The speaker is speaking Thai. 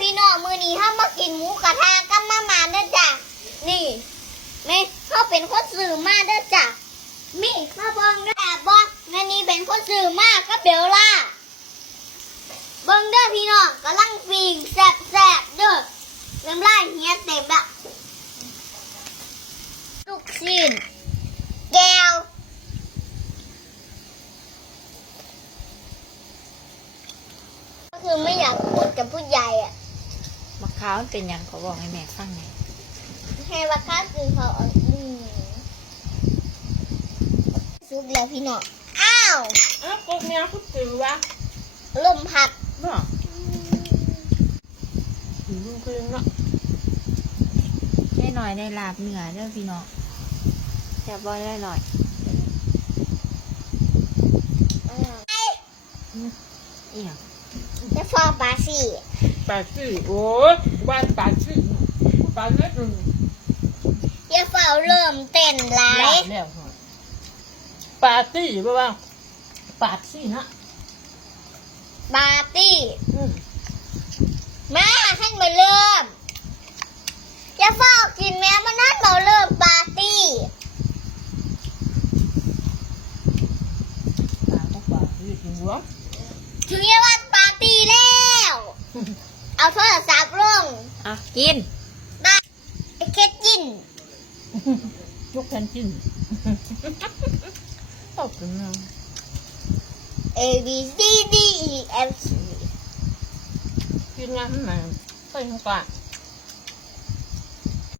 พี่น้องมือนี้ห้ามากินหมูกระทะกับมาม่าเด้อจ้ะนี่แม่เขาเป็นคนสื่อมาเด้อจ้ะมีมาเบิ่งเด้อแต่บอกงานนี้เป็นคนสื่อมาก็เบลล่าเบิ่งเด้อพี่น้องกำลังฟิงแซ่บแซ่บเด้อน้ำลายเฮียเต็มละลูกชิ้นแก้วก็คือไม่อยากพูดกับผู้ใหญ่อะมะาวมันเป็นหยังเขาบอกให้แม่ฟังไงให้ว่าค่าคือเขาเอาอืมซุปแล้วพี่น้องอ้าวอ้าวก็แม่พูดถือว่าลมพัดบ่ถือมันคือเนาะได้หน่อยได้ลาบเหนือเด้อพี่น้องจะบ่ได้หน่อยอ้าวอีหยัง จะฟองปลาสิปาซี่โอ้ยบ้านปาซี่ปาเล็กอืมอย่าเฝ้าเริ่มเต้นหลาได้ยแล้วฮะปาตี้บ่ว่าปาซี่ฮะปาร์ตี้อืมมาให้มาเริ่มอย่าเฝ้ากินแม้มันนั่นมาเริ่มปาร์ตี้ปาก็ปาซี่กินหัวถึงเรียกว่าปาร์ตี้แล้ว เอาโทรศัพท์ลง อะ กินไอ้เค็ดกินยกแผ่นกินตอบกันนะ A B C D E F G กินงานไหนใส่ข้างปาก